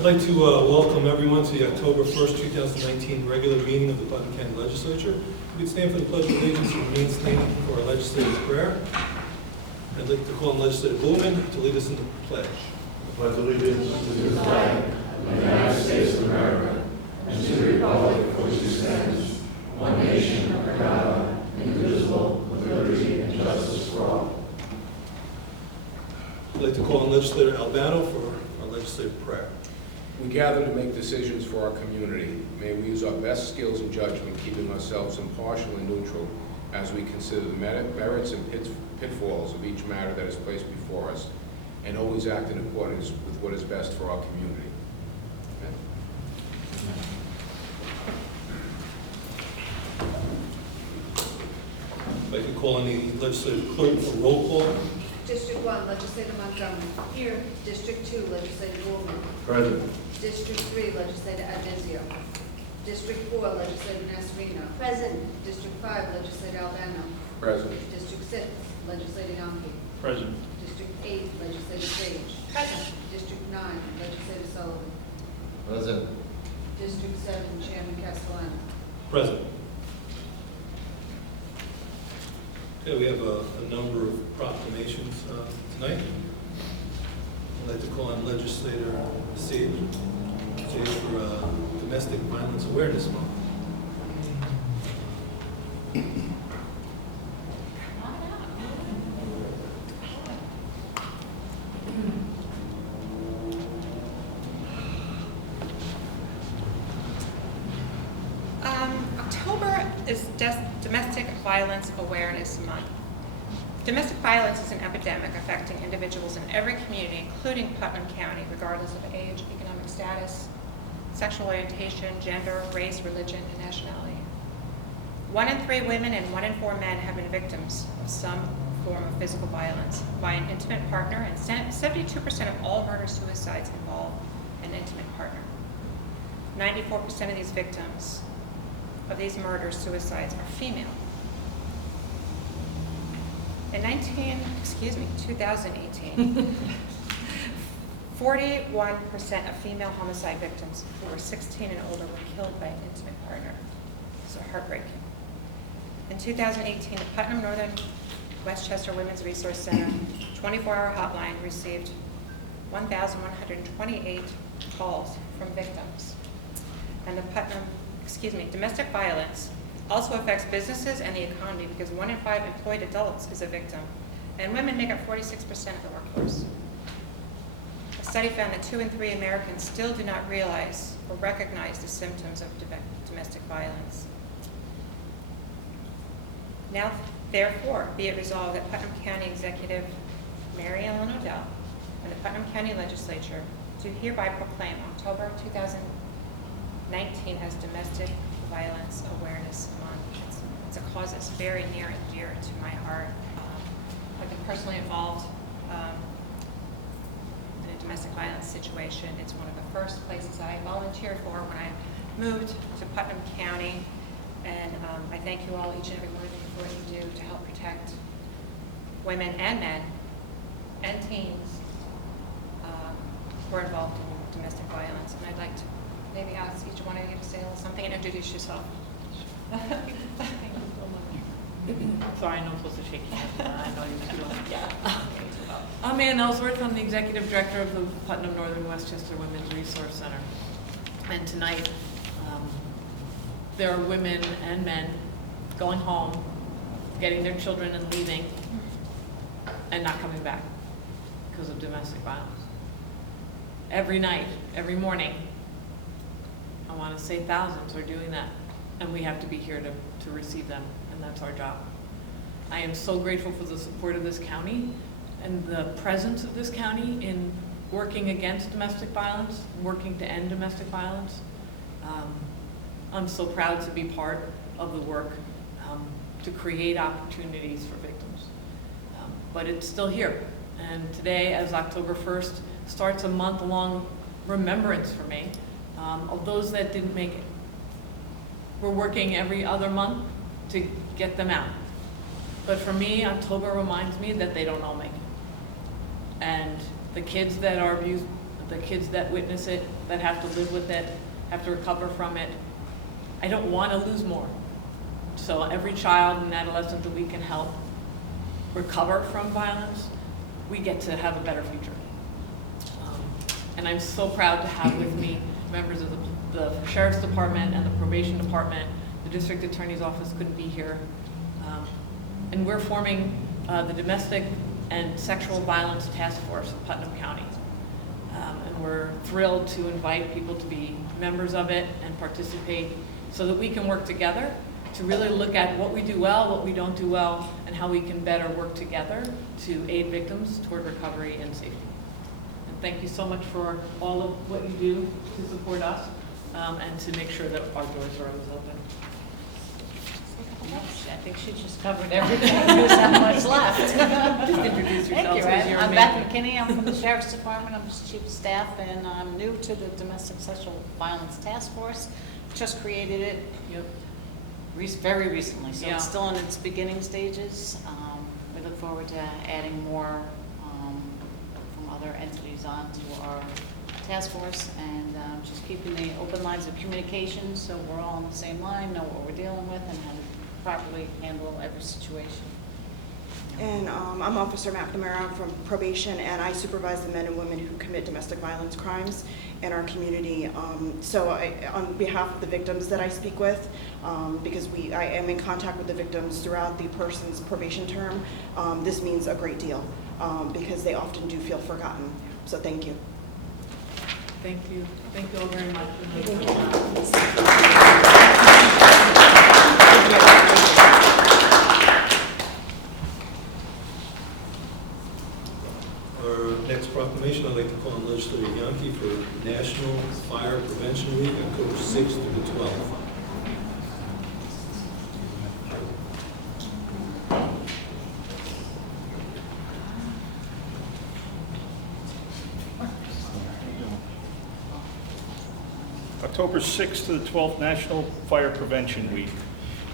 I'd like to welcome everyone to the October 1st, 2019 regular meeting of the Putnam County Legislature. We stand for the Pledge of Allegiance and remain standing for our legislative prayer. I'd like to call on Legislator Blumen to lead us in the pledge. I pledge allegiance to the flag of the United States of America and to the republic for which it stands, one nation under God, indivisible, with liberty and justice for all. I'd like to call on Legislator Albano for our legislative prayer. We gather to make decisions for our community. May we use our best skills and judgment, keeping ourselves impartial and neutral as we consider the merits and pitfalls of each matter that is placed before us, and always act in accordance with what is best for our community. Amen. I'd like to call on the legislative clerk for roll call. District 1, Legislator Montgomery. Here. District 2, Legislator Blumen. Present. District 3, Legislator Adizio. District 4, Legislator Nasrino. Present. District 5, Legislator Albano. Present. District 6, Legislator Yonke. Present. District 8, Legislator Sage. Present. District 9, Legislator Sullivan. Present. District 7, Chairman Castellano. Present. Okay, we have a number of proclamations tonight. I'd like to call on Legislator Sage for Domestic Violence Awareness Month. October is Domestic Violence Awareness Month. Domestic violence is an epidemic affecting individuals in every community, including Putnam County, regardless of age, economic status, sexual orientation, gender, race, religion, and nationality. 1 in 3 women and 1 in 4 men have been victims of some form of physical violence by an intimate partner, and 72% of all murder-suicides involve an intimate partner. 94% of these victims of these murder-suicides are female. In 2018, 41% of female homicide victims who were 16 and older were killed by an intimate partner. So heartbreaking. In 2018, the Putnam Northern Westchester Women's Resource Center 24-hour hotline received 1,128 calls from victims. And the domestic violence also affects businesses and the economy because 1 in 5 employed adults is a victim, and women make up 46% of the workforce. A study found that 2 in 3 Americans still do not realize or recognize the symptoms of domestic violence. Now, therefore, be it resolved that Putnam County Executive Mary Ellen Odell and the Putnam County Legislature do hereby proclaim October 2019 as Domestic Violence Awareness Month. It's a cause that's very near and dear to my heart. I've been personally involved in a domestic violence situation. It's one of the first places I volunteered for when I moved to Putnam County, and I thank you all, each and every one of you, for what you do to help protect women and men and teens who are involved in domestic violence. And I'd like to maybe ask each one of you to say a little something and introduce yourself. Thank you so much. Sorry, I know I'm supposed to shake hands, but I know you're doing it. Yeah. I'm Ann Ellsworth. I'm the Executive Director of the Putnam Northern Westchester Women's Resource Center. And tonight, there are women and men going home, getting their children and leaving, and not coming back because of domestic violence. Every night, every morning, I want to say thousands are doing that, and we have to be here to receive them, and that's our job. I am so grateful for the support of this county and the presence of this county in working against domestic violence, working to end domestic violence. I'm so proud to be part of the work to create opportunities for victims. But it's still here, and today, as October 1st, starts a month-long remembrance for me of those that didn't make it. We're working every other month to get them out. But for me, October reminds me that they don't all make it. And the kids that are abused, the the kids that witness it, that have to live with it, have to recover from it. I don't want to lose more. So every child and adolescent that we can help recover from violence, we get to have a better future. And I'm so proud to have with me members of the Sheriff's Department and the Probation Department. The District Attorney's Office couldn't be here. And we're forming the Domestic and Sexual Violence Task Force of Putnam County. And we're thrilled to invite people to be members of it and participate so that we can work together to really look at what we do well, what we don't do well, and how we can better work together to aid victims toward recovery and safety. And thank you so much for all of what you do to support us and to make sure that our doors are always open. I think she just covered everything. There's not much left. Just introduce Thank yourself. you, Who's your I'm main- Beth McKinney. I'm from the Sheriff's Department. I'm Chief of Staff, and I'm new to the Domestic Sexual Violence Task Force. Just created it Yep. very recently, so Yeah. it's still in its beginning stages. We look forward to adding more from other entities onto our task force, and just keeping the open lines of communication so we're all on the same line, know what we're dealing with, and how to properly handle every situation. And I'm Officer McNamara. I'm from probation, and I supervise the men and women who commit domestic violence crimes in our community. So on behalf of the victims that I speak with, because I am in contact with the victims throughout the person's probation term, this means a great deal because they often do feel forgotten. So thank you. Thank you. Thank you all very much. Our next proclamation, I'd like to call on Legislator Yankee for National Fire Prevention Week, October 6th through the 12th. October 6th to the 12th, National Fire Prevention Week.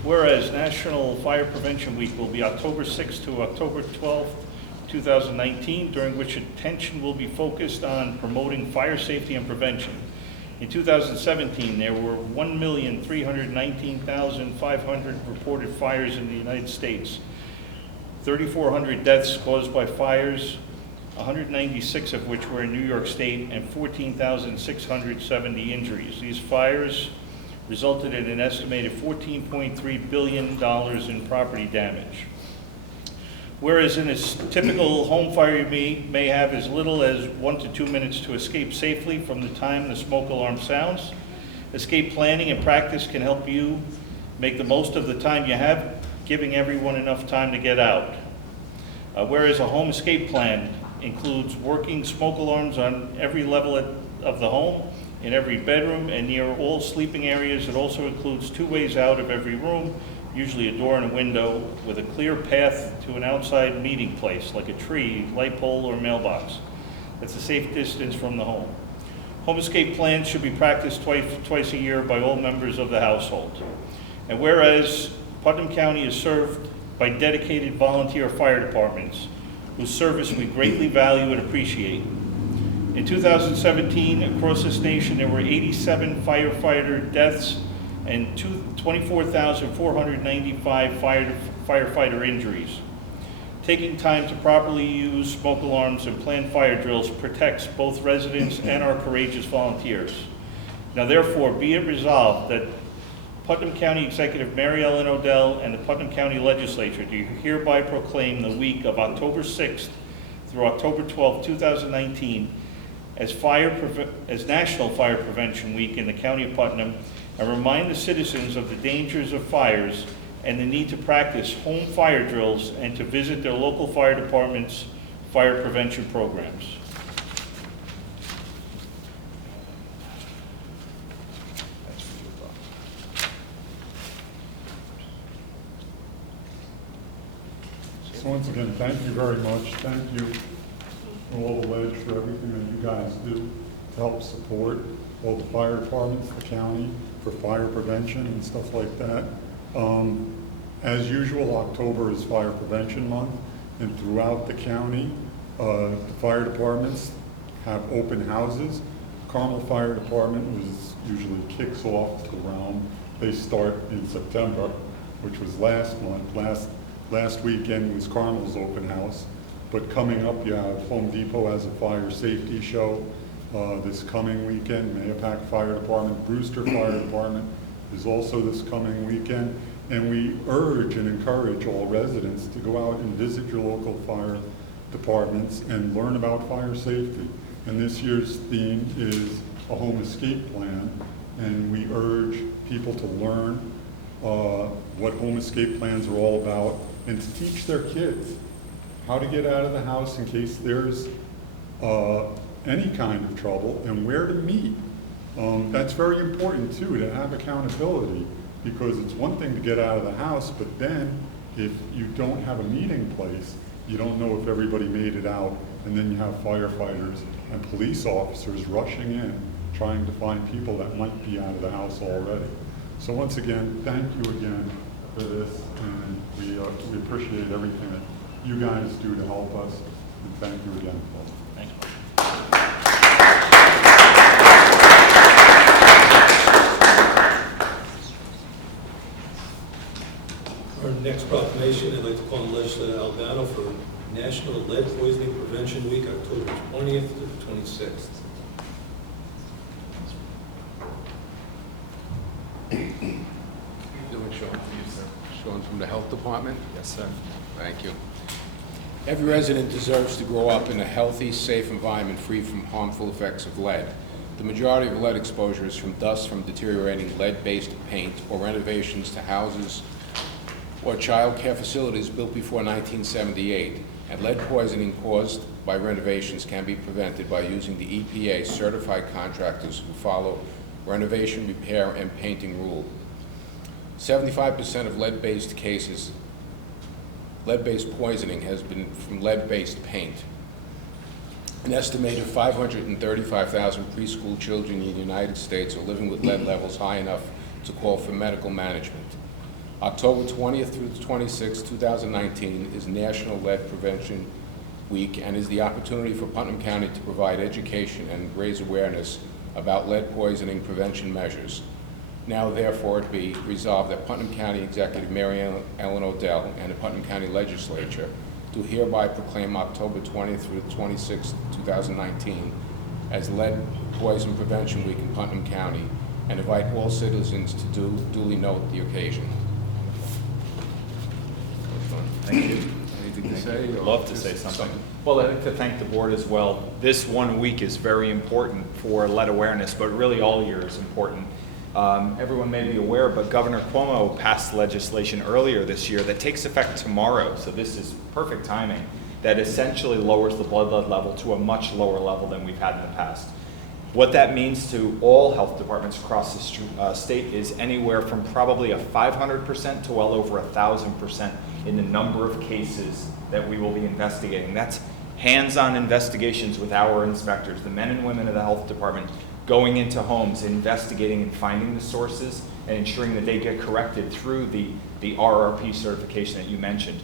Whereas National Fire Prevention Week will be October 6th to October 12th, 2019, during which attention will be focused on promoting fire safety and prevention. In 2017, there were 1,319,500 reported fires in the United States, 3,400 deaths caused by fires, 196 of which were in New York State, and 14,670 injuries. These fires resulted in an estimated $14.3 billion in property damage. Whereas in a typical home fire, you may have as little as 1 to 2 minutes to escape safely from the time the smoke alarm sounds. Escape planning and practice can help you make the most of the time you have, giving everyone enough time to get out. Whereas a home escape plan includes working smoke alarms on every level of the home, in every bedroom, and near all sleeping areas. It also includes 2 ways out of every room, usually a door and a window, with a clear path to an outside meeting place, like a tree, light pole, or mailbox. That's a safe distance from the home. Home escape plans should be practiced twice a year by all members of the household. And whereas Putnam County is served by dedicated volunteer fire departments, whose service we greatly value and appreciate. In 2017, across this nation, there were 87 firefighter deaths and 24,495 firefighter injuries. Taking time to properly use smoke alarms and plan fire drills protects both residents and our courageous volunteers. Now therefore, be it resolved that Putnam County Executive Mary Ellen Odell and the Putnam County Legislature do hereby proclaim the week of October 6th through October 12th, 2019 as National Fire Prevention Week in the County of Putnam, and remind the citizens of the dangers of fires and the need to practice home fire drills and to visit their local fire departments' fire prevention programs. So once again, thank you very much. Thank you all the Ledge for everything that you guys do to help support all the fire departments, the county, for fire prevention and stuff like that. As usual, October is Fire Prevention Month, and throughout the county, the fire departments have open houses. Carmel Fire Department usually kicks off the realm. They start in September, which was last month. Last weekend was Carmel's open house. But coming up, you have Home Depot has a fire safety show this coming weekend. Mahopac Fire Department, Brewster Fire Department is also this coming weekend. And we urge and encourage all residents to go out and visit your local fire departments and learn about fire safety. And this year's theme is a home escape plan, and we urge people to learn what home escape plans are all about and to teach their kids how to get out of the house in case there's any kind of trouble and where to meet. That's very important too, to have accountability, because it's one thing to get out of the house, but then if you don't have a meeting place, you don't know if everybody made it out, and then you have firefighters and police officers rushing in, trying to find people that might be out of the house already. So once again, thank you again for this, and we appreciate everything that you guys do to help us, and thank you again. Thanks. Our next proclamation, I'd like to call on Legislator Albano for National Lead Poisoning Prevention Week, October 20th to the 26th. Doing Sean, Sean from the Health Department. Yes, sir. Thank you. Every resident deserves to grow up in a healthy, safe environment free from harmful effects of lead. The majority of lead exposure is from dust from deteriorating lead-based paint or renovations to houses or child care facilities built before 1978. And lead poisoning caused by renovations can be prevented by using the EPA certified contractors who follow renovation, repair, and painting rule. 75% of lead-based cases, lead-based poisoning has been from lead-based paint. An estimated 535,000 preschool children in the United States are living with lead levels high enough to call for medical management. October 20th through the 26th, 2019 is National Lead Prevention Week and is the opportunity for Putnam County to provide education and raise awareness about lead poisoning prevention measures. Now therefore it be resolved that Putnam County Executive Mary Ellen Odell and the Putnam County Legislature do hereby proclaim October 20th through the 26th, 2019 as Lead Poison Prevention Week in Putnam County and invite all citizens to duly note the occasion. Thank you. Anything to say? I'd love to say something. Well, I'd like to thank the board as well. This 1 week is very important for lead awareness, but really all year is important. Everyone may be aware, but Governor Cuomo passed legislation earlier this year that takes effect tomorrow, so this is perfect timing, that essentially lowers the blood lead level to a much lower level than we've had in the past. What that means to all health departments across the state is anywhere from probably a 500% to well over 1,000% in the number of cases that we will be investigating. That's hands-on investigations with our inspectors, the men and women of the health department, going into homes, investigating and finding the sources and ensuring that they get corrected through the RRP certification that you mentioned.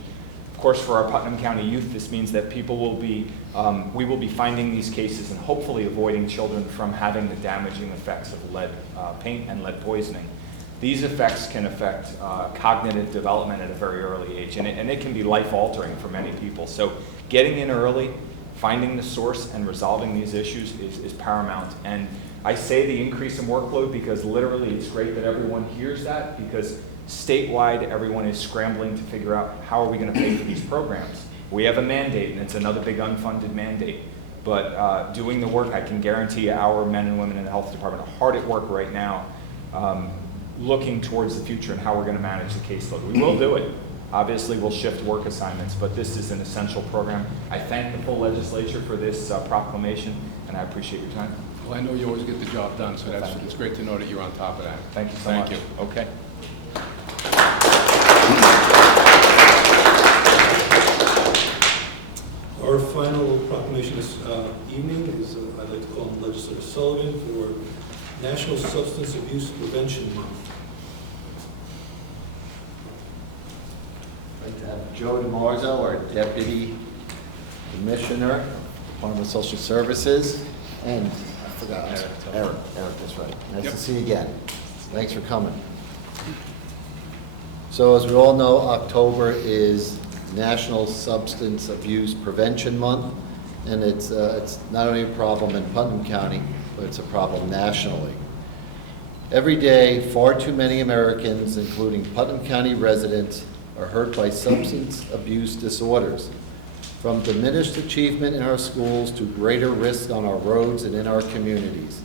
Of course, for our Putnam County youth, this means that people will be, we will be finding these cases and hopefully avoiding children from having the damaging effects of lead paint and lead poisoning. These effects can affect cognitive development at a very early age, and it can be life-altering for many people. So getting in early, finding the source, and resolving these issues is paramount. And I say the increase in workload because literally it's great that everyone hears that, because statewide everyone is scrambling to figure out how are we going to pay for these programs. We have a mandate, and it's another big unfunded mandate. But doing the work, I can guarantee you our men and women in the health department are hard at work right now, looking towards the future and how we're going to manage the caseload. We will do it. Obviously, we'll shift work assignments, but this is an essential program. I thank the full legislature for this proclamation, and I appreciate your time. Well, I know you always get the job done, so it's great to know that you're on top of that. Thank you so much. Thank you. Okay. Our final proclamation this evening is, I'd like to call on Legislator Sullivan for National Substance Abuse Prevention Month. I'd like to have Joe DiMarzo, our Deputy Commissioner, Department of Social Services, And I forgot, Eric, that's right. Nice Yep. to see you again. Thanks for coming. So as we all know, October is National Substance Abuse Prevention Month, and it's not only a problem in Putnam County, but it's a problem nationally. Every day, far too many Americans, including Putnam County residents, are hurt by substance abuse disorders. From diminished achievement in our schools to greater risk on our roads and in our communities,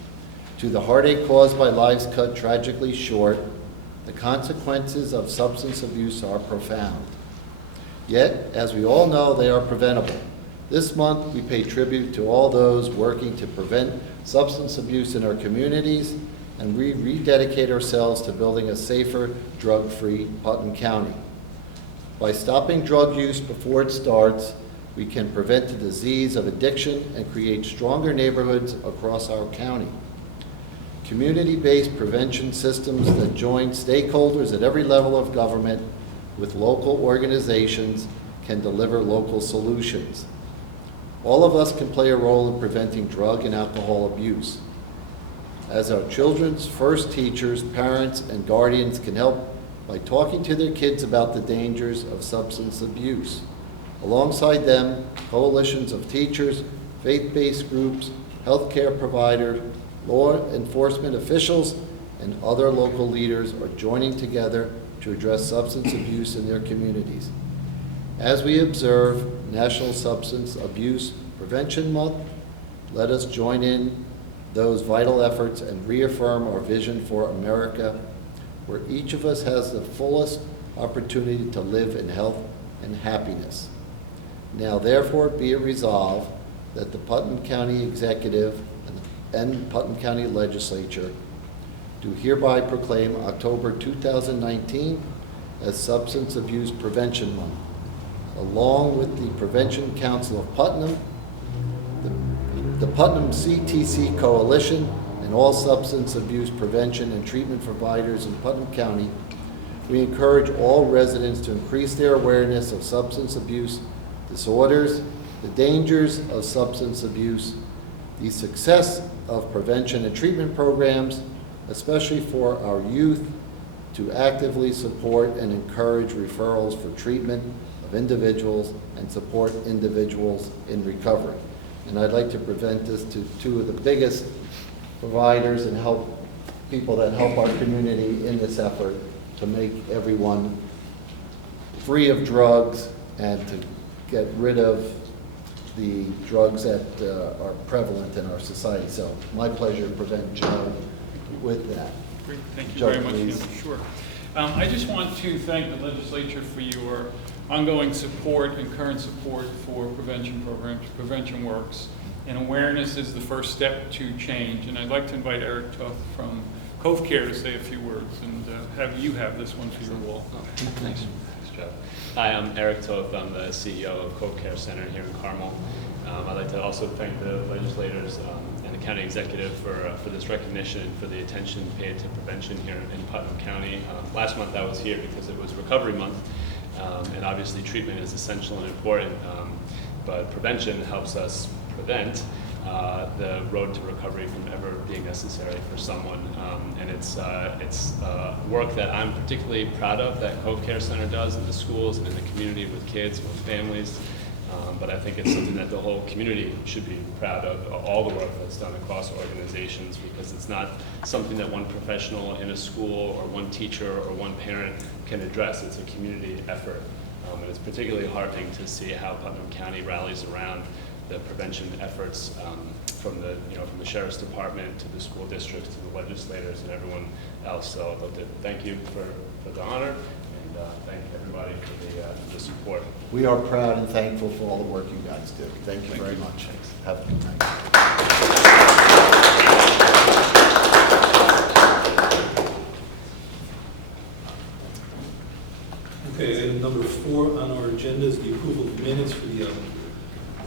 to the heartache caused by lives cut tragically short, the consequences of substance abuse are profound. Yet, as we all know, they are preventable. This month, we pay tribute to all those working to prevent substance abuse in our communities, and we rededicate ourselves to building a safer, drug-free Putnam County. By stopping drug use before it starts, we can prevent the disease of addiction and create stronger neighborhoods across our county. Community-based prevention systems that join stakeholders at every level of government with local organizations can deliver local solutions. All of us can play a role in preventing drug and alcohol abuse. As our children's first teachers, parents, and guardians can help by talking to their kids about the dangers of substance abuse. Alongside them, coalitions of teachers, faith-based groups, healthcare providers, law enforcement officials, and other local leaders are joining together to address substance abuse in their communities. As we observe National Substance Abuse Prevention Month, let us join in those vital efforts and reaffirm our vision for America, where each of us has the fullest opportunity to live in health and happiness. Now therefore be it resolved that the Putnam County Executive and Putnam County Legislature do hereby proclaim October 2019 as Substance Abuse Prevention Month, along with the Prevention Council of Putnam, the Putnam CTC Coalition, and all substance abuse prevention and treatment providers in Putnam County. We encourage all residents to increase their awareness of substance abuse disorders, the dangers of substance abuse, the success of prevention and treatment programs, especially for our youth, to actively support and encourage referrals for treatment of individuals and support individuals in recovery. And I'd like to present this to two of the biggest providers and help people that help our community in this effort to make everyone free of drugs and to get rid of the drugs that are prevalent in our society. So my pleasure to present Joe with that. Great, thank you Joe, very much. please. Yeah, sure. I just want to thank the legislature for your ongoing support and current support for prevention programs. Prevention works, and awareness is the first step to change. And I'd like to invite Eric Toth from Cove Care to say a few words, and have you have this one for your wall. Oh, thanks, Joe. Hi, I'm Eric Toth. I'm the CEO of Cove Care Center here in Carmel. I'd like to also thank the legislators and the county executive for this recognition and for the attention paid to prevention here in Putnam County. Last month I was here because it was Recovery Month, and obviously treatment is essential and important, but prevention helps us prevent the road to recovery from ever being necessary for someone. And it's work that I'm particularly proud of that Cove Care Center does in the schools and in the community with kids, with families. But I think it's something that the whole community should be proud of, all the work that's done across organizations, because it's not something that one professional in a school or one teacher or one parent can address. It's a community effort. And it's particularly heartening to see how Putnam County rallies around the prevention efforts from the Sheriff's Department to the school districts to the legislators and everyone else. So I'd like to thank you for the honor, and thank everybody for the support. We are proud and thankful for all the work you guys do. Thank you very much. Have a good night. Okay, item number 4 on our agenda is the approval of minutes for the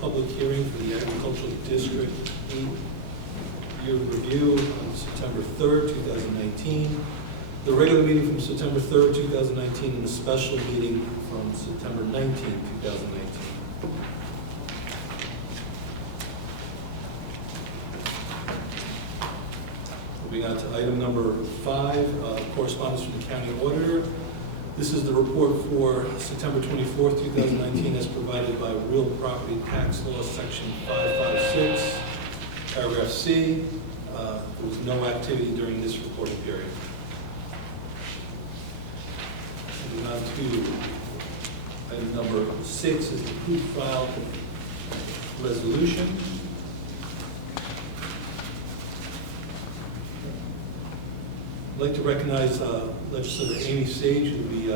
public hearing for the Agricultural District 8-year review on September 3rd, 2019. The regular meeting from September 3rd, 2019, and the special meeting from September 19th, 2019. on to item number 5, correspondence from the county auditor. This is the report for September 24th, 2019, as provided by Real Property Tax Law, Section 556, Paragraph C. There was no activity during this reporting period. Moving on to item number 6 is the approved file resolution. I'd like to recognize Legislator Amy Sage, who will be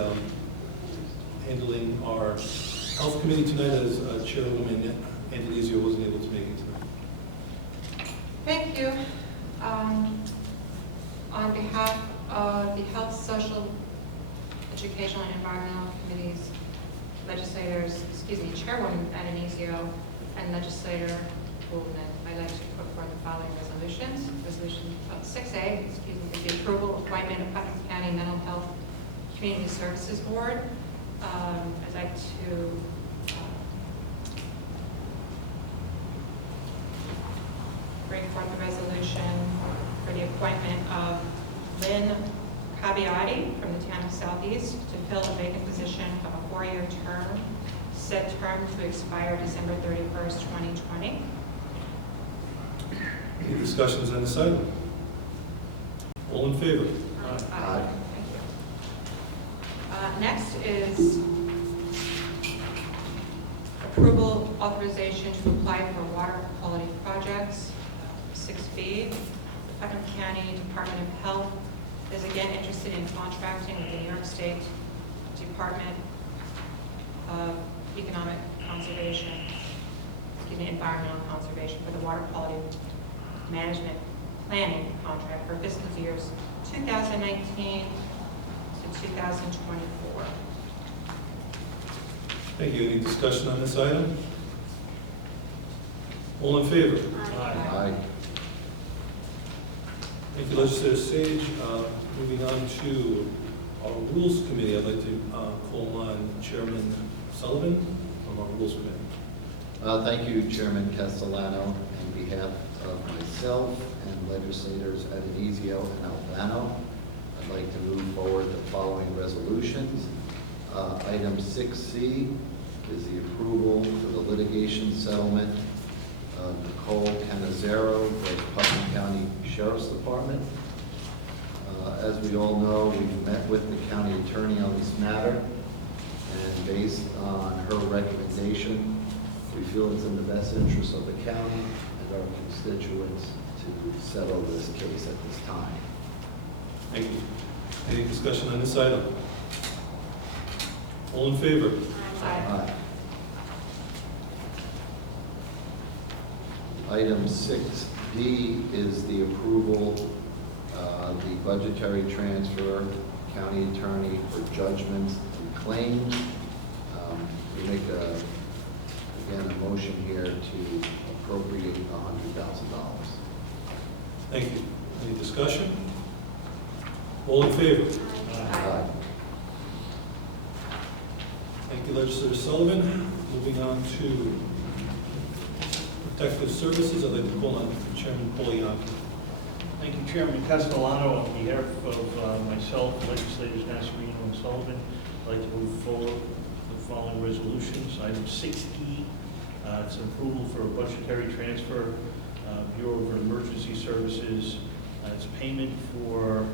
handling our Health Committee tonight, as Chairwoman Andaluzio wasn't able to make it tonight. Thank you. On behalf of the Health, Social, Educational, and Environmental Committees, Chairwoman Adenizio, and Legislator Goldman, I'd like to put forward the following resolutions. Resolution 6A, is the approval of appointment of Putnam County Mental Health Community Services Board. I'd like to bring forth the resolution for the appointment of Lynn Cabiotti from the town of Southeast to fill a vacant position of a 4-year term, said term to expire December 31st, 2020. Any discussions on this item? All in favor? Aye. Thank you. Next is approval authorization to apply for water quality projects. 6B, the Putnam County Department of Health is again interested in contracting with the New York State Department of Environmental Conservation for the water quality management planning contract for fiscal years 2019 to 2024. Thank you. Any discussion on this item? All in favor? Aye. Thank you, Legislator Sage. Moving on to our Rules Committee, I'd like to call on Chairman Sullivan from our Rules Committee. Thank you, Chairman Castellano. On behalf of myself and legislators Adenizio and Albano, I'd like to move forward the following resolutions. Item 6C is the approval for the litigation settlement of Nicole Canizero for the Putnam County Sheriff's Department. As we all know, we've met with the county attorney on this matter, and based on her recommendation, we feel it's in the best interest of the county and our constituents to settle this case at this time. Thank you. Any discussion on this item? All in favor? Aye. Item 6D is the approval, the budgetary transfer, county attorney for judgments and claims. We make again a motion here to appropriate $100,000. Thank you. Any discussion? All in favor? Aye. Thank you, Legislator Sullivan. Moving on to Protective Services, I'd like to call on Chairman Poliani. Thank you, Chairman Castellano. On behalf of myself, legislators Nasserino and Sullivan, I'd like to move forward with the following resolutions. Item 6E, it's an approval for a budgetary transfer, Bureau of Emergency Services. It's payment for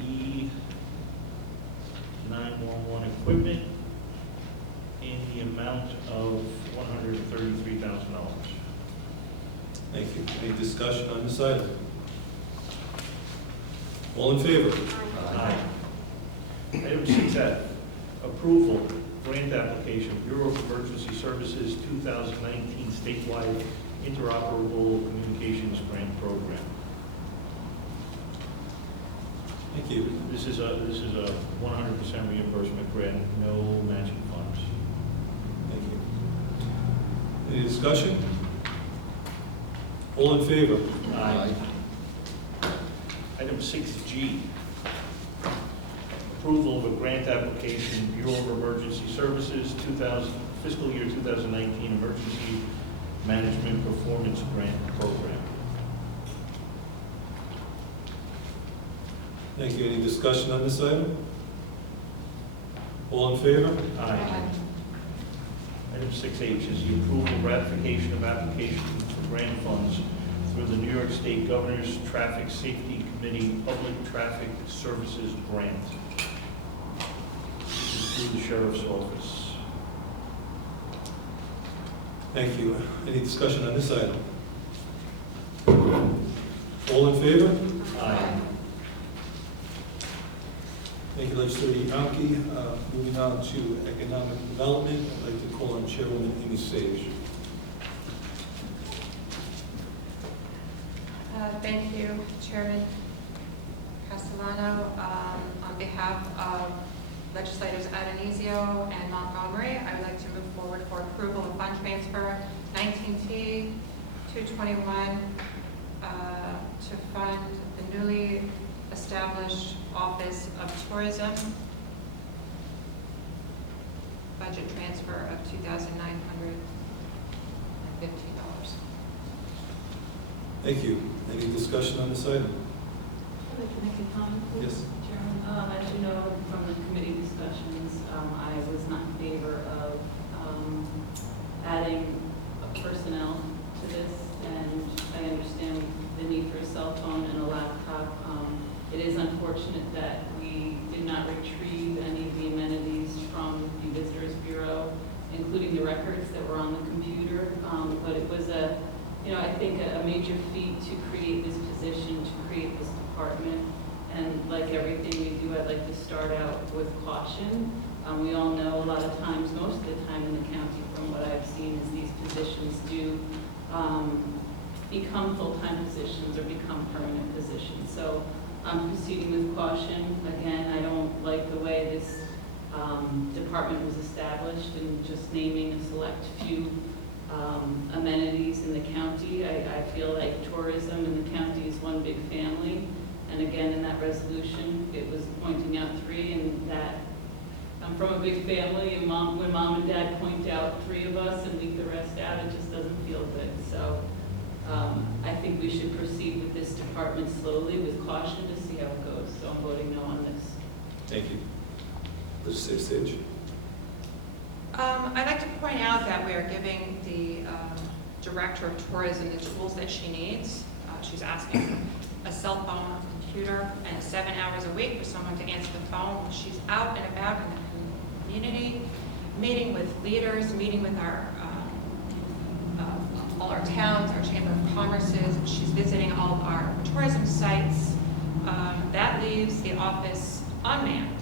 E911 equipment in the amount of $133,000. Thank you. Any discussion on this item? All in favor? Aye. Item 6F, approval, grant application, Bureau of Emergency Services 2019 statewide interoperable communications grant program. Thank you. This is a 100% reimbursement grant, no matching funds. Thank you. Any discussion? All in favor? Aye. Item 6G, approval of a grant application, Bureau of Emergency Services, fiscal year 2019 Emergency Management Performance Grant Program. Thank you. Any discussion on this item? All in favor? Aye. Item 6H is the approval and ratification of application for grant funds through the New York State Governor's Traffic Safety Committee Public Traffic Services Grant. This is through the Sheriff's Office. Thank you. Any discussion on this item? All in favor? Aye. Thank you, Legislator Yonke. Moving on to economic development, I'd like to call on Chairwoman Amy Sage. Thank you, Chairman Castellano. On behalf of legislators Adonisio and Montgomery, I would like to move forward for approval of fund transfer 19T 221 to fund the newly established Office of Tourism, budget transfer of $2,915. Thank you. Any discussion on this item? I'd like to make a comment, please, Yes. Chairman. As you know from the committee discussions, I was not in favor of adding personnel to this, and I understand the need for a cell phone and a laptop. It is unfortunate that we did not retrieve any of the amenities from the Visitors Bureau, including the records that were on the computer, but it was I think a major feat to create this position, to create this department. And like everything we do, I'd like to start out with caution. We all know a lot of times, most of the time in the county, from what I've seen, is these positions do become full-time positions or become permanent positions. So I'm proceeding with caution. Again, I don't like the way this department was established and just naming a select few amenities in the county. I feel like tourism in the county is one big family. And again, in that resolution, it was pointing out three, and that I'm from a big family, and when mom and dad point out three of us and leave the rest out, it just doesn't feel good. So I think we should proceed with this department slowly with caution to see how it goes. So I'm voting no on this. Thank you. Legislator Sage. I'd like to point out that we are giving the Director of Tourism the tools that she needs. She's asking for a cell phone, a computer, and 7 hours a week for someone to answer the phone. She's out and about in the community, meeting with leaders, meeting with all our towns, our Chamber of Commerces. She's visiting all of our tourism sites. That leaves the office unmanned.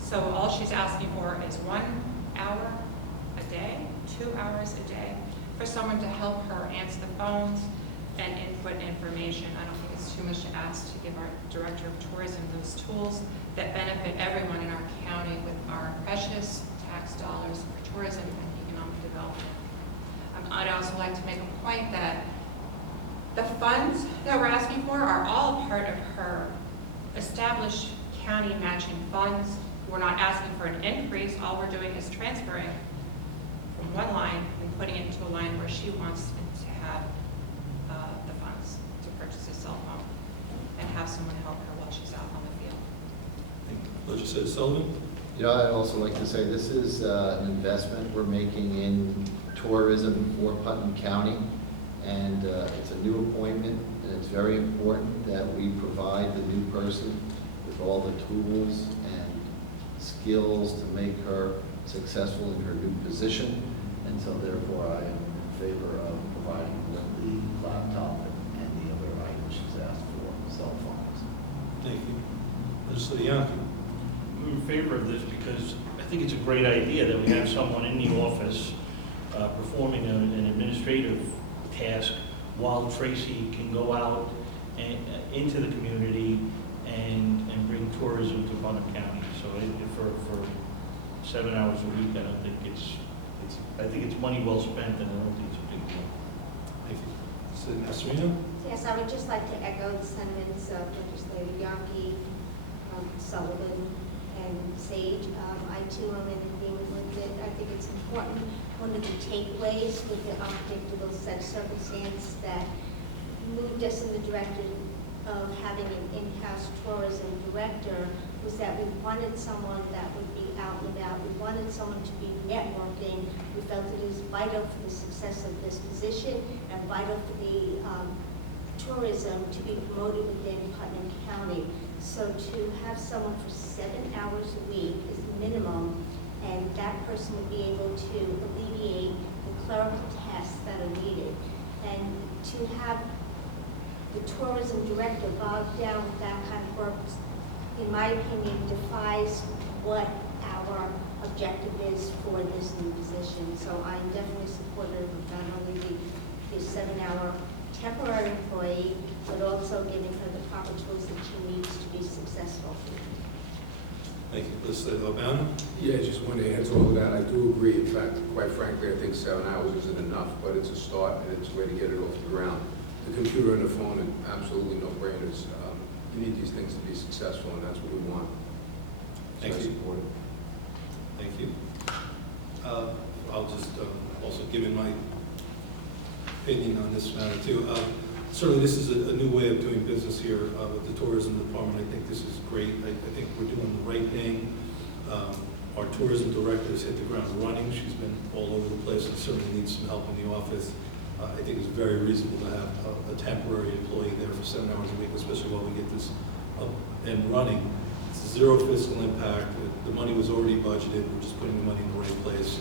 So all she's asking for is 1 hour a day, 2 hours a day, for someone to help her answer the phones and input information. I don't think it's too much to ask to give our Director of Tourism those tools that benefit everyone in our county with our precious tax dollars for tourism and economic development. I'd also like to make a point that the funds that we're asking for are all part of her established county matching funds. We're not asking for an increase. All we're doing is transferring from one line and putting it into a line where she wants to have the funds to purchase a cell phone and have someone help her while she's out on the field. Thank you. Legislator Sullivan. I'd also like to say this is an investment we're making in tourism for Putnam County, and it's a new appointment, and it's very important that we provide the new person with all the tools and skills to make her successful in her new position, and so therefore I am in favor of providing the laptop and the other items she's asked for, cell phones. Thank you. Legislator Yonke. I'm in favor of this because I think it's a great idea that we have someone in the office performing an administrative task while Tracy can go out and, into the community and bring tourism to Putnam County. So for 7 hours a week, I don't think I think it's money well spent, and I don't think it's a big deal. Thank you. Legislator Masserino. Yes, I would just like to echo the sentiments of Legislator Yonke, Sullivan, and Sage. I too am in agreement with it. I think it's important. One of the takeaways with the unpredictable set of circumstance that moved us in the direction of having an in-house tourism director was that we wanted someone that would be out and about. We wanted someone to be networking. We felt it is vital for the success of this position and vital for the tourism to be promoted within Putnam County. So to have someone for 7 hours a week is minimum, and that person would be able to alleviate the clerical tasks that are needed. And to have the tourism director bogged down with that kind of work, in my opinion, defies what our objective is for this new position. So I'm definitely supportive of not only the 7-hour temporary employee, but also giving her the proper tools that she needs to be successful. Thank you. Legislator Albano? Yeah, I just want to add to all of that. I do agree. In fact, quite frankly, I think 7 hours isn't enough, but it's a start and it's a way to get it off the ground. The computer and the phone are absolutely no-brainers. You need these things to be successful, and that's what we want. So Thank I you. support it. Thank you. I'll just also give in my opinion on this matter too. Certainly this is a new way of doing business here with the tourism department. I think this is great. I think we're doing the right thing. Our tourism director has hit the ground running. She's been all over the place and certainly needs some help in the office. I think it's very reasonable to have a temporary employee there for 7 hours a week, especially while we get this up and running. It's zero fiscal impact. The money was already budgeted. We're just putting the money in the right place.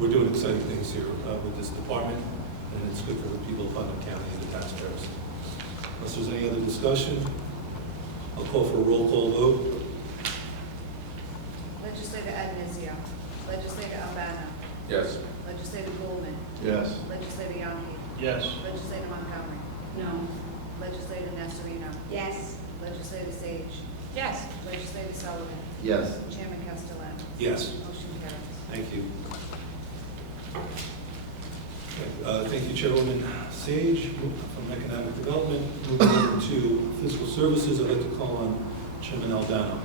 We're doing exciting things here with this department, and it's good for the people of Putnam County and the taxpayers. Unless there's any other discussion, I'll call for a roll call vote. Legislator Adnizio. Legislator Albano. Yes. Legislator Goldman. Yes. Legislator Yonke. Yes. Legislator Montgomery. No. Legislator Nasarino. Yes. Legislator Sage. Yes. Legislator Sullivan. Yes. Chairman Castellano. Yes. Motion carries. Thank you. Thank you, Chairwoman Sage from Economic Development. Moving over to Fiscal Services, I'd like to call on Chairman Albano.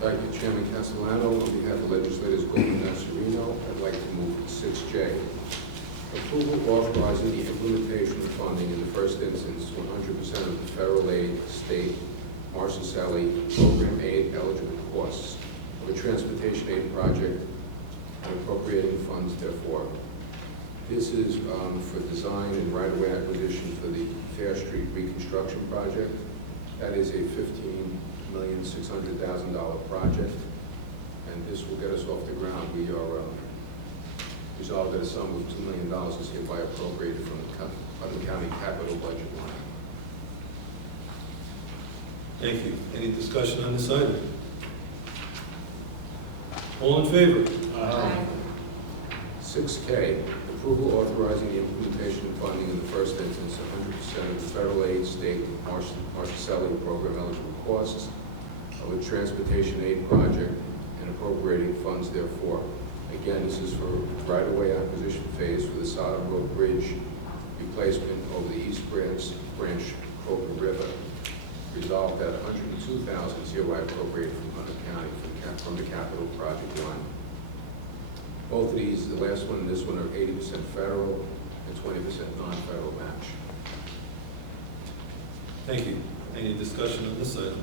Thank you, Chairman Castellano. On behalf of legislators Goldman and Serino, I'd like to move 6J. Approval authorizing the implementation of funding in the first instance 100% of the federal aid, state, Marshall-Sally program aid eligible costs of a transportation aid project and appropriating funds therefore. This is for design and right-of-way acquisition for the Fair Street reconstruction project. That is a $15,600,000 project, and this will get us off the ground. We are resolved that a sum of $2 million is hereby appropriated from the Putnam County capital budget line. Thank you. Any discussion on this item? All in favor? Aye. 6K, approval authorizing the implementation of funding in the first instance 100% of the federal aid, state, Marshall-Sally program eligible costs of a transportation aid project and appropriating funds therefore. Again, this is for right-of-way acquisition phase for the Sodom Road Bridge replacement over the East Branch Croker River. Resolved that $102,000 is hereby appropriated from Putnam County from the capital project line. Both of these, the last one and this one, are 80% federal and 20% non-federal match. Thank you. Any discussion on this item?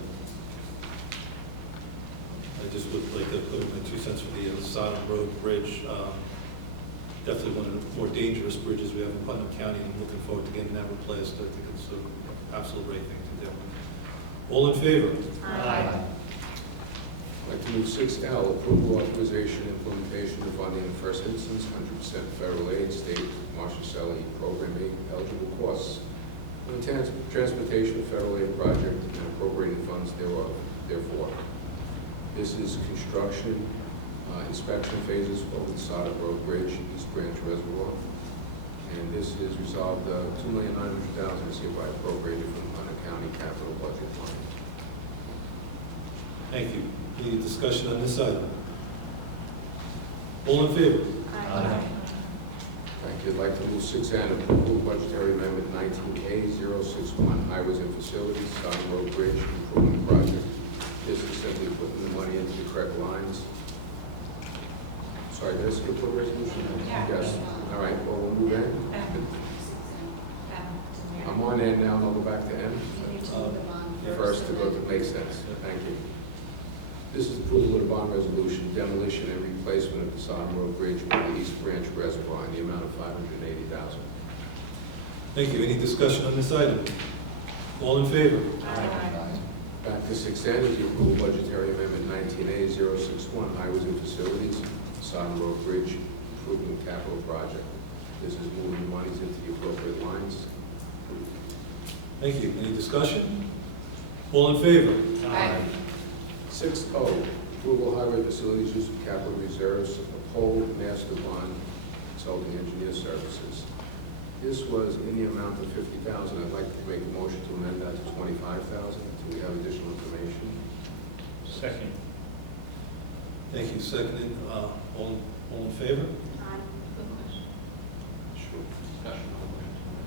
I just would like to put my 2 cents for the Sodom Road Bridge. Definitely one of the more dangerous bridges we have in Putnam County, and I'm looking forward to getting that replaced. I think it's an absolute right thing to do. All in favor? Aye. I'd like to move 6L, approval, authorization, and implementation of funding in the first instance, 100% federal aid, state, Marshall-Sally program aid eligible costs of a transportation federal aid project and appropriating funds thereof, therefore. This is construction, inspection phases over the Sodom Road Bridge, East Branch Reservoir. And this is resolved, $2,900,000 is hereby appropriated from the Putnam County capital budget line. Thank you. Any discussion on this item? All in favor? Aye. Thank you. I'd like to move 6N, approval of budgetary amendment 19A061, highways and facilities, Sodom Road Bridge improvement project. This is simply putting the money into the correct lines. Sorry, did I skip the resolution? Yeah. Yes. All right, well, we'll move in. I'm on N now, and I'll go back to N. You need to move the bond First to and go then- to, makes sense, thank you. This is approval of the bond resolution, demolition and replacement of the Sodom Road Bridge with the East Branch Reservoir in the amount of $580,000. Thank you. Any discussion on this item? All in favor? Back to 6N is the approval budgetary amendment 19A-061, highways and facilities, Sodom Road Bridge improvement capital project. This is moving monies into the appropriate lines. Thank you. Any discussion? All in favor? 6O, approval highway facilities use of capital reserves, Pole Master Bond Consulting Engineer Services. This was in the amount of $50,000. I'd like to make a motion to amend that to $25,000. Do we have additional information? Second. Thank you. Seconded. All in favor? Aye. Quick question. Sure.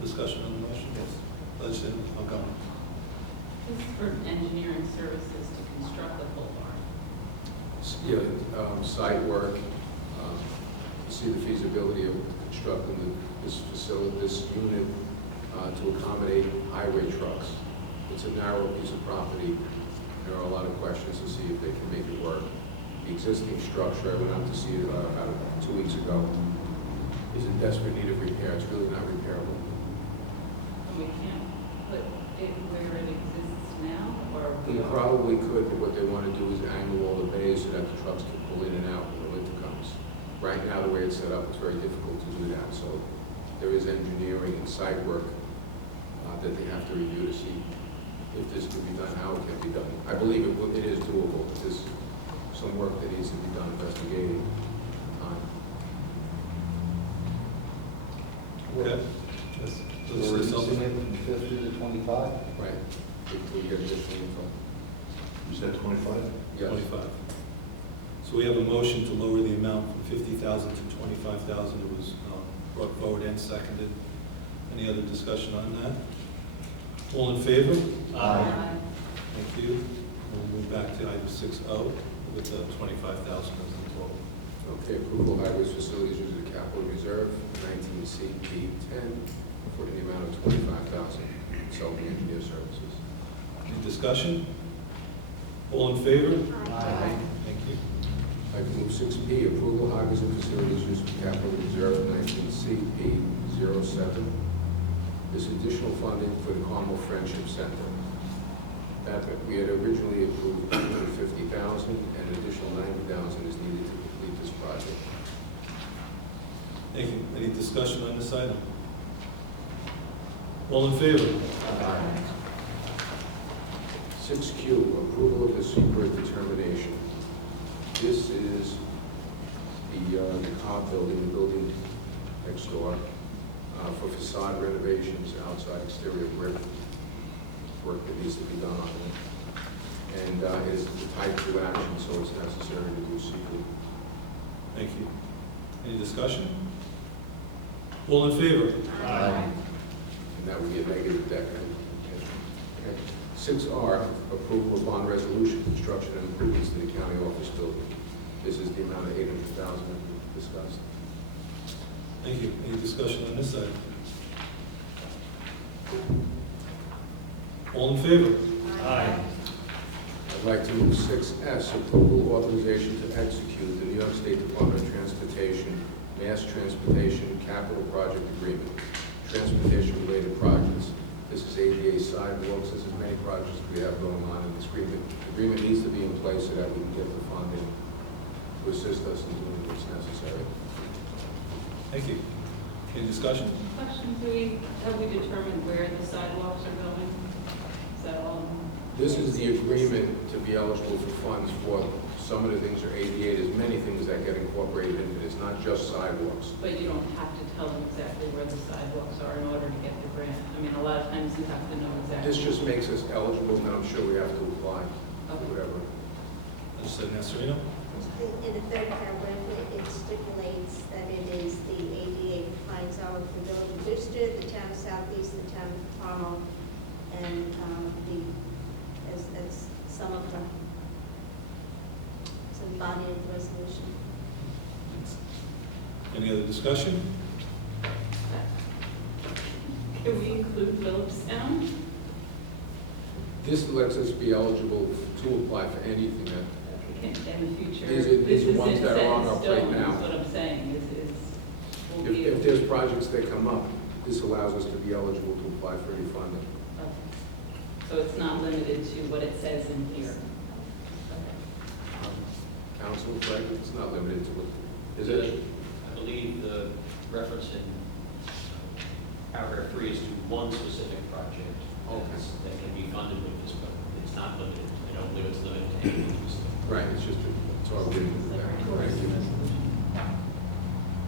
Discussion on the motion? Yes. Legislator Montgomery. This is for engineering services to construct the pole barn. Yeah, site work, see the feasibility of constructing this facility, this unit to accommodate highway trucks. It's a narrow piece of property. There are a lot of questions to see if they can make it work. The existing structure, I went out to see it about 2 weeks ago, is in desperate need of repair. It's really not repairable. And we can't put it where it exists now, or We we are? probably could, but what they want to do is angle all the bays so that the trucks can pull in and out when the winter comes. Right now, the way it's set up, it's very difficult to do that. So there is engineering and site work that they have to review to see if this can be done, how it can be done. I believe it is doable. There's some work that needs to be done, investigating. Okay. Yes. So we're reducing it from 50 to 25? Right. If we get additional info. You said 25? Yes. 25. So we have a motion to lower the amount from 50,000 to 25,000. It was brought forward and seconded. Any other discussion on that? All in favor? Aye. Thank you. We'll move back to item 6O with the 25,000 as the total. Okay, approval of highways facilities using the capital reserve, 19CP10, for the amount of $25,000, consulting engineer services. Any discussion? All in favor? Aye. Thank you. I move 6P, approval of highways and facilities used for capital reserve, 19CP07. This additional funding for the Carmel Friendship Center. That we had originally approved $50,000, and an additional $90,000 is needed to complete this project. Thank you. Any discussion on this item? All in favor? 6Q, approval of the secret determination. This is the Cobb building, the building next door, for facade renovations, outside exterior brick work that needs to be done on it. And it is the type 2 action, so it's necessary to do secret. Thank you. Any discussion? All in favor? And that would be a negative decrement. Okay. 6R, approval of bond resolution, construction and improvements to the county office building. This is the amount of $800,000 that we discussed. Thank you. Any discussion on this item? All in favor? I'd like to move 6S, approval authorization to execute the New York State Department of Transportation Mass Transportation Capital Project Agreement, transportation-related projects. This is ADA sidewalks. This is many projects we have going on in this agreement. The agreement needs to be in place so that we can get the funding to assist us in doing what's necessary. Thank you. Any discussion? Question, have we determined where the sidewalks are going? Is that all? This is the agreement to be eligible for funds for some of the things are ADA. There's many things that get incorporated into this, not just sidewalks. But you don't have to tell them exactly where the sidewalks are in order to get the grant. I mean, a lot of times you have to know exactly. This just makes us eligible, and I'm sure we have to apply, whatever. Legislator Nasarino? In the third paragraph, it stipulates that it is the ADA compliant zone for the village of Brewster, the town of Southeast, the town of Carmel, and as some of them. It's embodied in the resolution. Any other discussion? Can we include Phillipstown? This lets us be eligible to apply for anything that, In the future. These are ones that are on our plate now. That's what I'm saying, is we'll be if there's projects that come up, this allows us to be eligible to apply for any funding. Okay. So it's not limited to what it says in here. Council, Craig, it's not limited to what, is it? I believe the reference in paragraph 3 is to one specific project that can be funded with this, but it's not limited. I don't believe it's limited to anything specific. Right, it's just, it's all written in there. Thank you.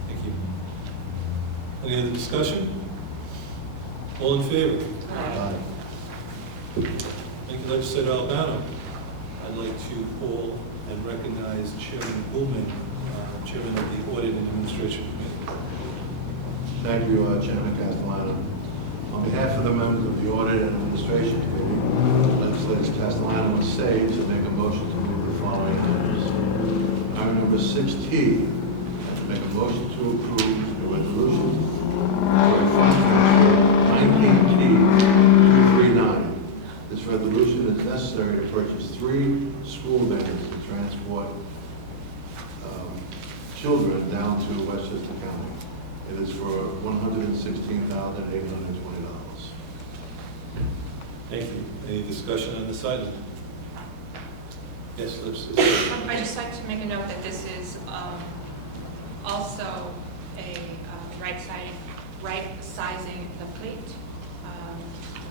Thank you. Any other discussion? All in favor? Aye. Thank you, Legislator Albano. I'd like to call and recognize Chairman Bullman, Chairman of the Audit and Administration Committee. Thank you, Chairman Castellano. On behalf of the members of the Audit and Administration Committee, Legislator Castellano and Say to make a motion to move the following items. Item number 6T, to make a motion to approve the resolution for a fund transfer 19T239. This resolution is necessary to purchase 3 school vans to transport children down to Westchester County. It is for $116,820. Thank you. Any discussion on this item? Yes, let's. I'd just like to make a note that this is also a right-sizing the fleet.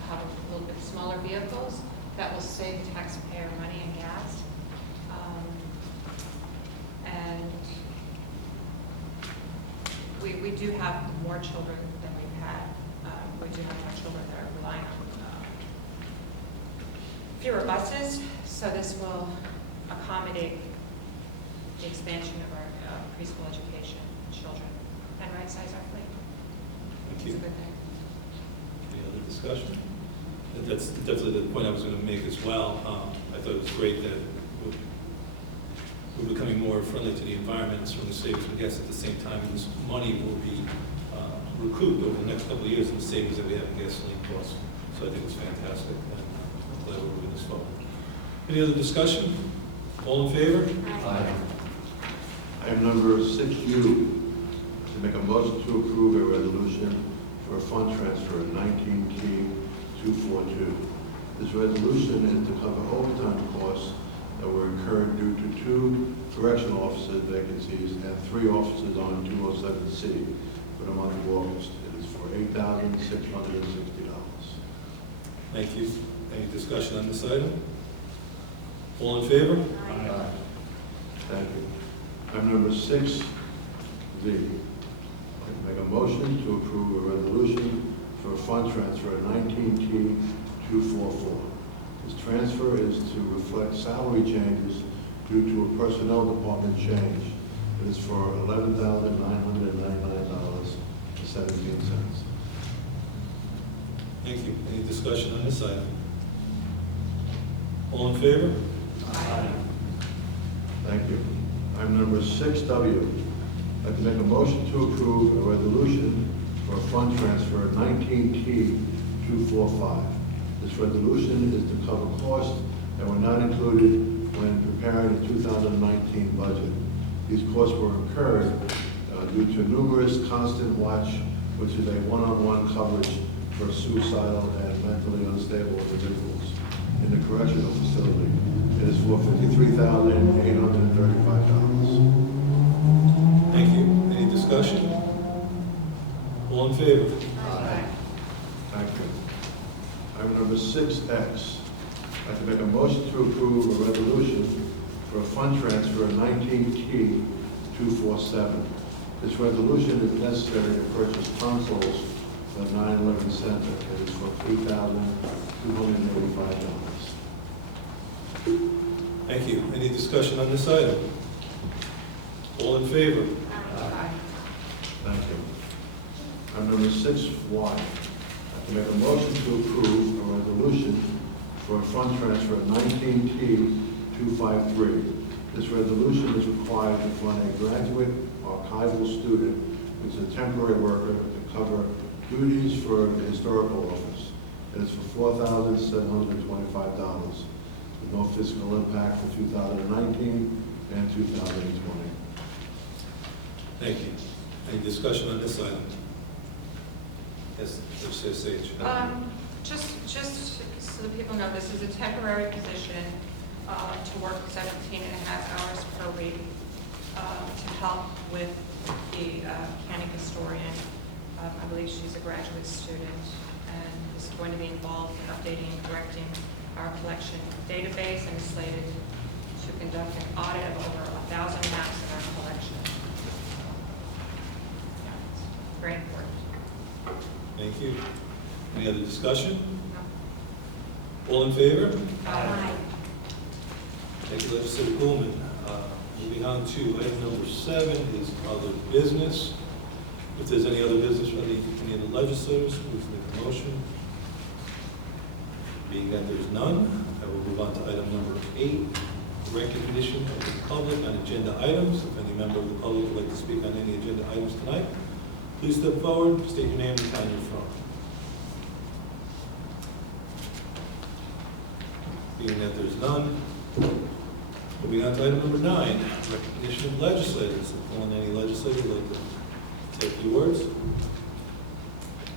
Have a little bit smaller vehicles that will save the taxpayer money and gas. And we do have more children than we've had. We do have more children that are relying on fewer buses, so this will accommodate the expansion of our preschool education children and right-size our fleet. Thank It's you. a good thing. Any other discussion? That's definitely the point I was going to make as well. I thought it was great that we're becoming more friendly to the environment and certainly saves and gas at the same time. This money will be recouped over the next couple of years in the savings that we have in gasoline costs. So I think it's fantastic, and I'm glad we're moving this forward. Any other discussion? All in favor? Aye. Item number 6U, to make a motion to approve a resolution for a fund transfer of 19T242. This resolution is to cover overtime costs that were incurred due to 2 correctional officer vacancies and 3 officers on 207C for the month of August. It is for $8,660. Thank you. Any discussion on this item? All in favor? Aye. Thank you. Item number 6Z. I'd like to make a motion to approve a resolution for a fund transfer of 19T244. This transfer is to reflect salary changes due to a personnel department change. It is for $11,999.17. Thank you. Any discussion on this item? All in favor? Aye. Thank you. Item number 6W. I'd like to make a motion to approve a resolution for a fund transfer of 19T245. This resolution is to cover costs that were not included when preparing the 2019 budget. These costs were incurred due to numerous constant watch, which is a one-on-one coverage for suicidal and mentally unstable individuals in the correctional facility. It is for $53,835. Thank you. Any discussion? All in favor? Aye. Thank you. Item number 6X. I'd like to make a motion to approve a resolution for a fund transfer of 19T247. This resolution is necessary to purchase consoles for 9/11 Center. It is for $3,285. Thank you. Any discussion on this item? All in favor? Aye. Thank you. Item number 6Y. I'd like to make a motion to approve a resolution for a fund transfer of 19T253. This resolution is required to fund a graduate archival student, which is a temporary worker, to cover duties for the historical office. And it's for $4,725 with no fiscal impact for 2019 and 2020. Thank you. Any discussion on this item? Yes, Legislator Sage. Just so that people know, this is a temporary position to work 17 and a half hours per week to help with the county historian. I believe she's a graduate student and is going to be involved in updating and correcting our collection database and is slated to conduct an audit of over 1,000 maps in our collection. Yeah, it's very important. Thank you. Any other discussion? All in favor? Aye. Thank you, Legislator Coolman. Moving on to item number 7 is other business. If there's any other business from any of the legislators, please make a motion. Being that there's none, I will move on to item number 8, recognition of the public on agenda items. If any member of the public would like to speak on any agenda items tonight, please step forward, state your name and town you're from. Being that there's none, moving on to item number 9, recognition of legislators. If any legislator would like to take a few words.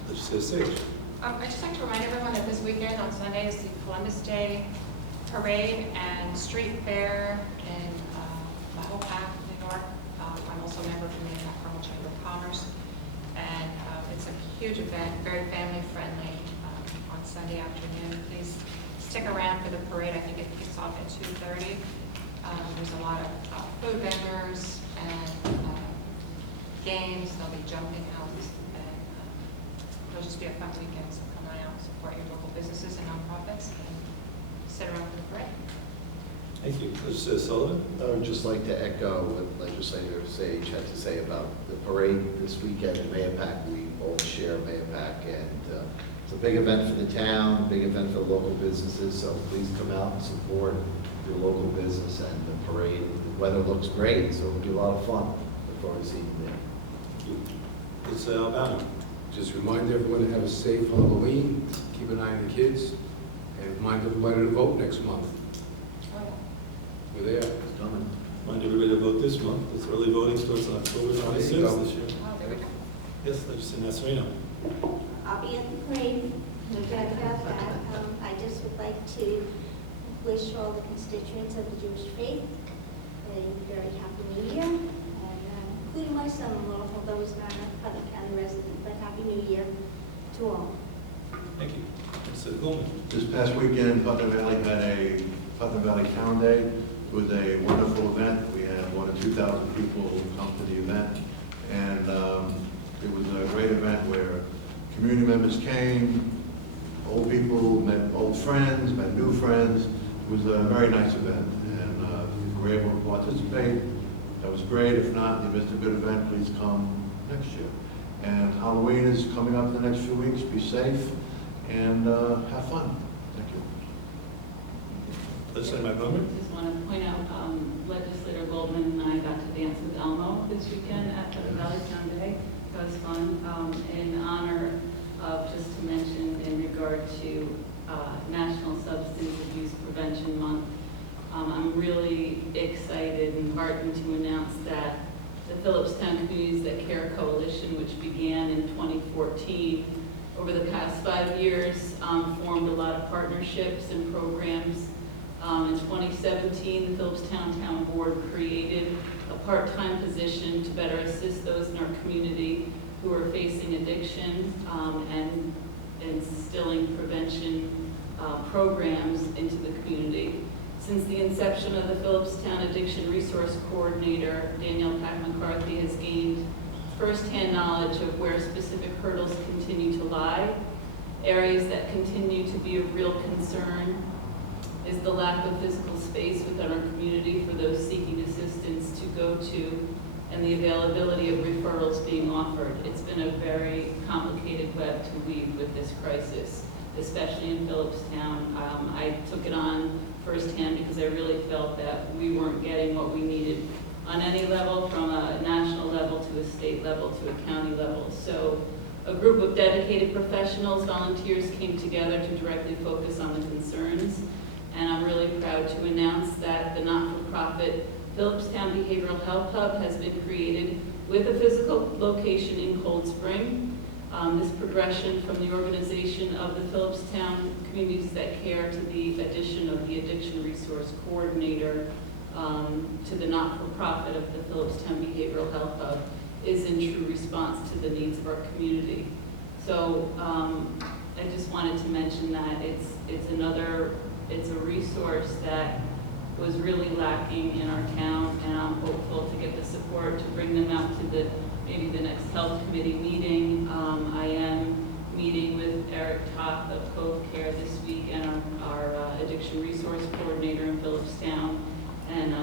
Legislator Sage. I'd just like to remind everyone that this weekend on Sunday is the Columbus Day Parade and Street Fair in Mahopac, New York. I'm also a member of the Carmel Chamber of Commerce. And it's a huge event, very family friendly on Sunday afternoon. Please stick around for the parade. I think it kicks off at 2:30. There's a lot of food vendors and games. There'll be jumping out, and it'll just be a fun weekend. So come on out, support your local businesses and nonprofits, and sit around for the parade. Thank you. Legislator Sullivan. I would just like to echo what Legislator Sage had to say about the parade this weekend in Mahopac. We all share Mahopac, and it's a big event for the town, a big event for the local businesses, so please come out and support your local business and the parade. The weather looks great, so it'll be a lot of fun. Look forward to seeing you there. Thank you. Legislator Albano. Just remind everyone to have a safe Halloween, keep an eye on the kids, and remind everybody to vote next month. We're there. It's coming. Remind everybody to vote this month. This early voting starts on October 26th this year. Oh, there we go. Yes, Legislator Nasarino. I'll be at the parade, no doubt about that. I just would like to wish all the constituents of the Jewish faith a very happy New Year, and including my son-in-law, although he's not a Putnam County resident, but happy New Year to all. Thank you. Legislator Coleman. This past weekend, Putnam Valley had a Putnam Valley Town Day. It was a wonderful event. We had more than 2,000 people come to the event, and it was a great event where community members came, old people met old friends, met new friends. It was a very nice event, and if you were able to participate, that was great. If not, you missed a good event, please come next year. And Halloween is coming up in the next few weeks. Be safe and have fun. Thank you. Legislator Montgomery. I just want to point out, Legislator Goldman and I got to dance with Elmo this weekend at the Valley Town Day. That was fun. In honor of, just to mention, in regard to National Substance Abuse Prevention Month, I'm really excited and heartened to announce that the Phillipstown Communities That Care Coalition, which began in 2014, over the past 5 years, formed a lot of partnerships and programs. In 2017, the Phillipstown Town Board created a part-time position to better assist those in our community who are facing addiction and instilling prevention programs into the community. Since the inception of the Phillipstown Addiction Resource Coordinator, Danielle Pack-McCarthy has gained firsthand knowledge of where specific hurdles continue to lie. Areas that continue to be a real concern is the lack of physical space within our community for those seeking assistance to go to, and the availability of referrals being offered. It's been a very complicated web to weave with this crisis, especially in Phillipstown. I took it on firsthand because I really felt that we weren't getting what we needed on any level, from a national level to a state level to a county level. So A group of dedicated professionals, volunteers came together to directly focus on the concerns. And I'm really proud to announce that the not-for-profit Phillipstown Behavioral Health Hub has been created with a physical location in Cold Spring. This progression from the organization of the Phillipstown Communities That Care to the addition of the Addiction Resource Coordinator to the not-for-profit of the Phillipstown Behavioral Health Hub is in true response to the needs of our community. So I just wanted to mention that it's a resource that was really lacking in our town, and I'm hopeful to get the support to bring them out to maybe the next health committee meeting. I am meeting with Eric Toth of Cove Care this week and our addiction resource coordinator in Phillipstown. And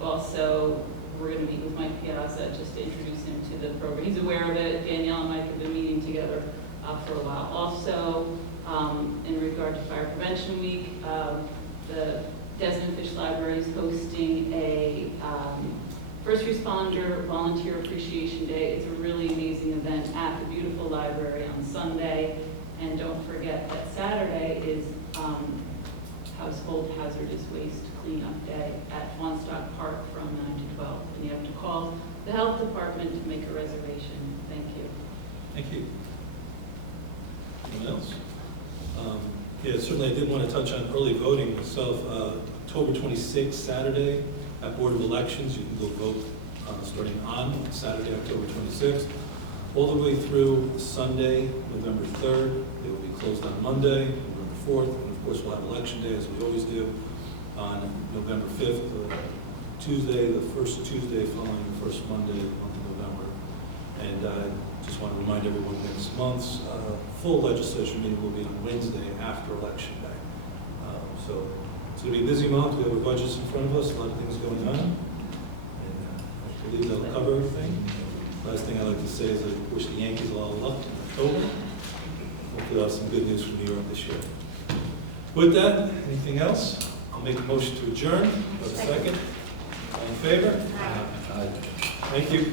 also, we're going to meet with Mike Piazza just to introduce him to the program. He's aware of it. Danielle and Mike have been meeting together for a while. Also, in regard to Fire Prevention Week, the Desmond Fish Library is hosting a First Responder Volunteer Appreciation Day. It's a really amazing event at the beautiful library on Sunday. And don't forget that Saturday is Household Hazardous Waste Cleanup Day at Swanstock Park from 9 to 12. And you have to call the health department to make a reservation. Thank you. Thank you. Anyone else? Yeah, certainly I did want to touch on early voting myself. October 26th, Saturday, at Board of Elections, you can go vote starting on Saturday, October 26th, all the way through Sunday, November 3rd. They will be closed on Monday, November 4th, and of course we'll have Election Day, as we always do, on November 5th, Tuesday, the first Tuesday following the first Monday of the month of November. And I just want to remind everyone next month's full legislature meeting will be on Wednesday after Election Day. So it's going to be a busy month. We have our budgets in front of us, a lot of things going on. And I believe that'll cover everything. Last thing I'd like to say is I wish the Yankees a lot of luck in October. Hopefully we'll have some good news from New York this year. With that, anything else? I'll make a motion to adjourn. For a second. All in favor? Aye. Thank you.